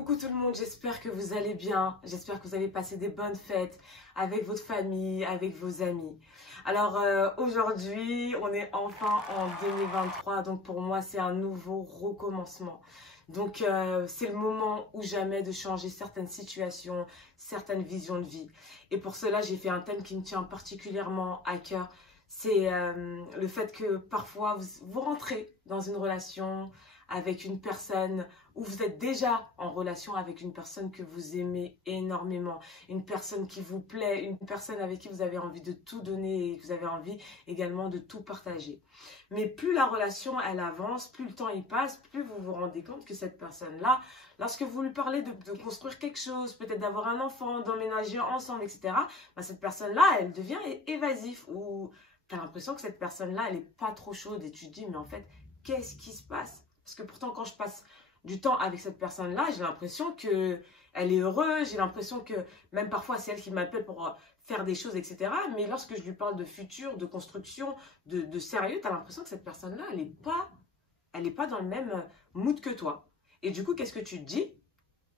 Coucou tout le monde, j'espère que vous allez bien, j'espère que vous avez passé des bonnes fêtes avec votre famille, avec vos amis. Alors aujourd'hui, on est enfin en 2023, donc pour moi c'est un nouveau recommencement. Donc c'est le moment ou jamais de changer certaines situations, certaines visions de vie. Et pour cela, j'ai fait un thème qui me tient particulièrement à cœur. C'est le fait que parfois vous rentrez dans une relation avec une personne où vous êtes déjà en relation avec une personne que vous aimez énormément, une personne qui vous plaît, une personne avec qui vous avez envie de tout donner et que vous avez envie également de tout partager. Mais plus la relation elle avance, plus le temps il passe, plus vous vous rendez compte que cette personne-là, lorsque vous lui parlez de construire quelque chose, peut-être d'avoir un enfant, d'emménager ensemble, etc., bah cette personne-là, elle devient évasive ou tu as l'impression que cette personne-là, elle n'est pas trop chaude et tu te dis, mais en fait, qu'est-ce qui se passe? Parce que pourtant, quand je passe du temps avec cette personne-là, j'ai l'impression qu'elle est heureuse, j'ai l'impression que même parfois, c'est elle qui m'appelle pour faire des choses, etc. Mais lorsque je lui parle de futur, de construction, de sérieux, tu as l'impression que cette personne-là, elle est pas dans le même mood que toi. Et du coup, qu'est-ce que tu te dis?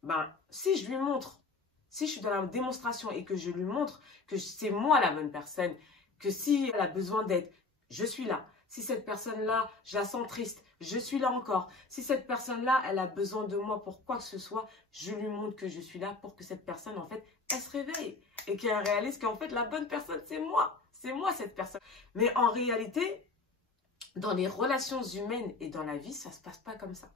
Ben, si je lui montre, si je suis dans la démonstration et que je lui montre que c'est moi la bonne personne, que si elle a besoin d'aide, je suis là. Si cette personne-là, je la sens triste, je suis là encore. Si cette personne-là, elle a besoin de moi pour quoi que ce soit, je lui montre que je suis là pour que cette personne, en fait, elle se réveille. Et qu'elle réalise qu'en fait, la bonne personne, c'est moi. C'est moi, cette personne. Mais en réalité, dans les relations humaines et dans la vie, ça ne se passe pas comme ça.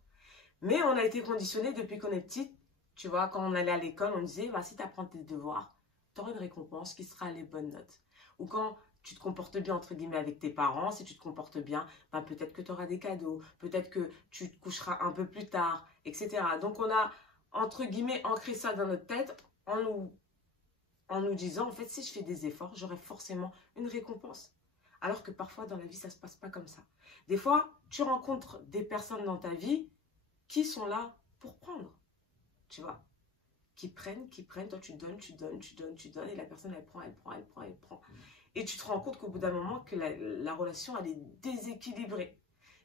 Mais on a été conditionné depuis qu'on est petite. Tu vois, quand on allait à l'école, on disait, bah, si tu apprends tes devoirs, tu auras une récompense qui sera les bonnes notes. Ou quand tu te comportes bien, entre guillemets, avec tes parents, si tu te comportes bien, ben peut-être que tu auras des cadeaux, peut-être que tu te coucheras un peu plus tard, etc. Donc, on a, entre guillemets, ancré ça dans notre tête en nous disant, en fait, si je fais des efforts, j'aurai forcément une récompense. Alors que parfois, dans la vie, ça ne se passe pas comme ça. Des fois, tu rencontres des personnes dans ta vie qui sont là pour prendre, tu vois. Qui prennent, toi tu donnes, et la personne, elle prend. Et tu te rends compte qu'au bout d'un moment, que la relation, elle est déséquilibrée.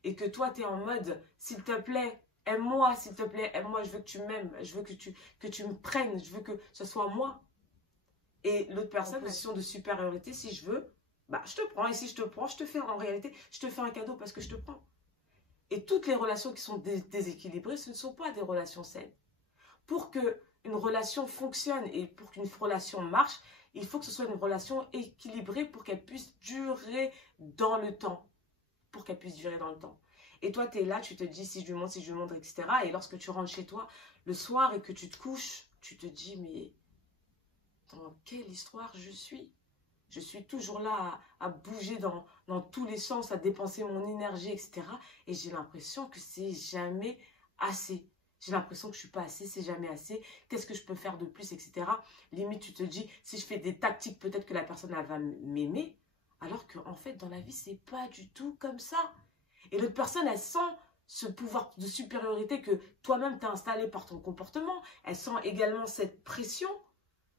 Et que toi, tu es en mode, s'il te plaît, aime-moi, s'il te plaît, aime-moi, je veux que tu m'aimes, je veux que tu me prennes, je veux que ce soit moi. Et l'autre personne, en position de supériorité, si je veux, bah, je te prends. Et si je te prends, je te fais, en réalité, je te fais un cadeau parce que je te prends. Et toutes les relations qui sont déséquilibrées, ce ne sont pas des relations saines. Pour qu'une relation fonctionne et pour qu'une relation marche, il faut que ce soit une relation équilibrée pour qu'elle puisse durer dans le temps. Pour qu'elle puisse durer dans le temps. Et toi, tu es là, tu te dis si je lui montre, etc. Et lorsque tu rentres chez toi, le soir et que tu te couches, tu te dis mais dans quelle histoire je suis? Je suis toujours là à bouger dans tous les sens, à dépenser mon énergie, etc. Et j'ai l'impression que c'est jamais assez. J'ai l'impression que je ne suis pas assez, c'est jamais assez. Qu'est-ce que je peux faire de plus, etc. Limite, tu te dis, si je fais des tactiques, peut-être que la personne, elle va m'aimer. Alors qu'en fait, dans la vie, c'est pas du tout comme ça. Et l'autre personne, elle sent ce pouvoir de supériorité que toi-même t'as installé par ton comportement. Elle sent également cette pression,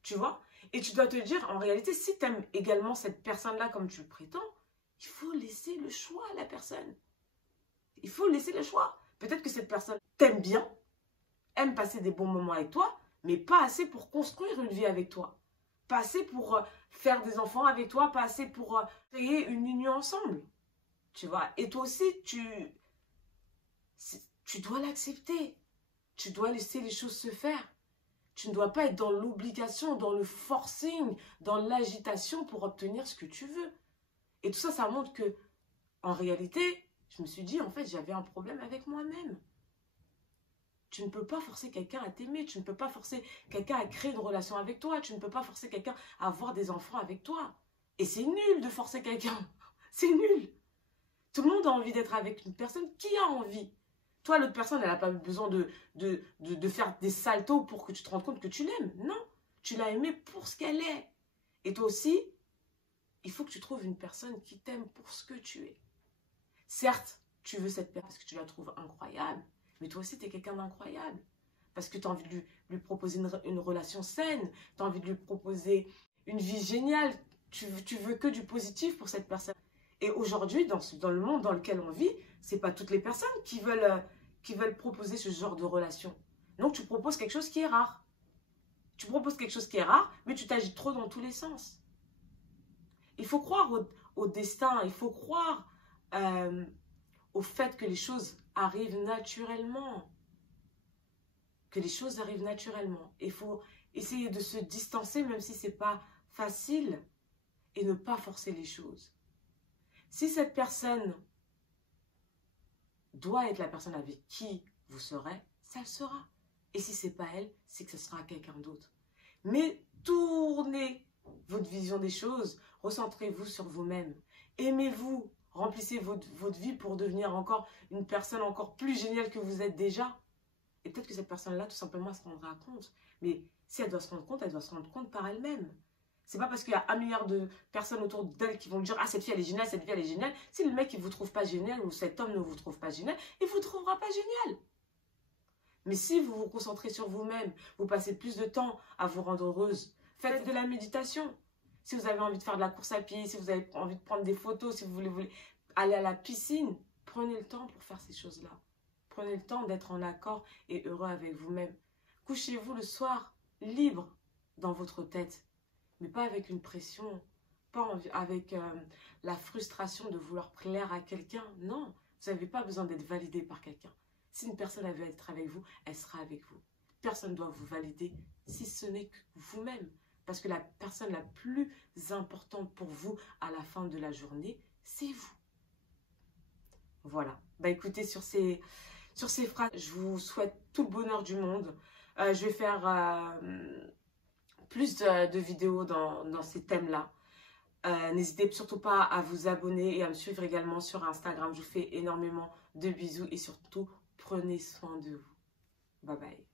tu vois. Et tu dois te dire, en réalité, si tu aimes également cette personne-là comme tu le prétends, il faut laisser le choix à la personne. Il faut laisser le choix. Peut-être que cette personne t'aime bien, aime passer des bons moments avec toi, mais pas assez pour construire une vie avec toi. Pas assez pour faire des enfants avec toi, pas assez pour créer une union ensemble. Tu vois, et toi aussi, tu dois l'accepter. Tu dois laisser les choses se faire. Tu ne dois pas être dans l'obligation, dans le forcing, dans l'agitation pour obtenir ce que tu veux. Et tout ça, ça montre que, en réalité, je me suis dit, en fait, j'avais un problème avec moi-même. Tu ne peux pas forcer quelqu'un à t'aimer. Tu ne peux pas forcer quelqu'un à créer une relation avec toi. Tu ne peux pas forcer quelqu'un à avoir des enfants avec toi. Et c'est nul de forcer quelqu'un. C'est nul. Tout le monde a envie d'être avec une personne qui a envie. Toi, l'autre personne, elle n'a pas besoin de faire des saltos pour que tu te rendes compte que tu l'aimes. Non, tu l'as aimée pour ce qu'elle est. Et toi aussi, il faut que tu trouves une personne qui t'aime pour ce que tu es. Certes, tu veux cette personne parce que tu la trouves incroyable. Mais toi aussi, tu es quelqu'un d'incroyable. Parce que tu as envie de lui proposer une relation saine. Tu as envie de lui proposer une vie géniale. Tu veux que du positif pour cette personne. Et aujourd'hui, dans le monde dans lequel on vit, ce n'est pas toutes les personnes qui veulent proposer ce genre de relation. Donc, tu proposes quelque chose qui est rare. Tu proposes quelque chose qui est rare, mais tu t'agis trop dans tous les sens. Il faut croire au destin, il faut croire au fait que les choses arrivent naturellement. Que les choses arrivent naturellement. Il faut essayer de se distancer, même si ce n'est pas facile, et ne pas forcer les choses. Si cette personne doit être la personne avec qui vous serez, ça le sera. Et si ce n'est pas elle, c'est que ce sera quelqu'un d'autre. Mais tournez votre vision des choses, recentrez-vous sur vous-même. Aimez-vous, remplissez votre vie pour devenir encore une personne encore plus géniale que vous êtes déjà. Et peut-être que cette personne-là, tout simplement, elle se rendra compte. Mais si elle doit se rendre compte, elle doit se rendre compte par elle-même. C'est pas parce qu'il y a 1 milliard de personnes autour d'elle qui vont lui dire « Ah, cette fille, elle est géniale, cette fille, elle est géniale. » Si le mec, il ne vous trouve pas génial ou cet homme ne vous trouve pas génial, il ne vous trouvera pas génial. Mais si vous vous concentrez sur vous-même, vous passez plus de temps à vous rendre heureuse, faites de la méditation. Si vous avez envie de faire de la course à pied, si vous avez envie de prendre des photos, si vous voulez aller à la piscine, prenez le temps pour faire ces choses-là. Prenez le temps d'être en accord et heureux avec vous-même. Couchez-vous le soir, libre dans votre tête, mais pas avec une pression, pas avec la frustration de vouloir plaire à quelqu'un. Non, vous n'avez pas besoin d'être validé par quelqu'un. Si une personne veut être avec vous, elle sera avec vous. Personne ne doit vous valider si ce n'est que vous-même. Parce que la personne la plus importante pour vous à la fin de la journée, c'est vous. Voilà. Bah écoutez, sur ces phrases, je vous souhaite tout le bonheur du monde. Je vais faire plus de vidéos dans ces thèmes-là. N'hésitez surtout pas à vous abonner et à me suivre également sur Instagram. Je vous fais énormément de bisous et surtout, prenez soin de vous. Bye bye.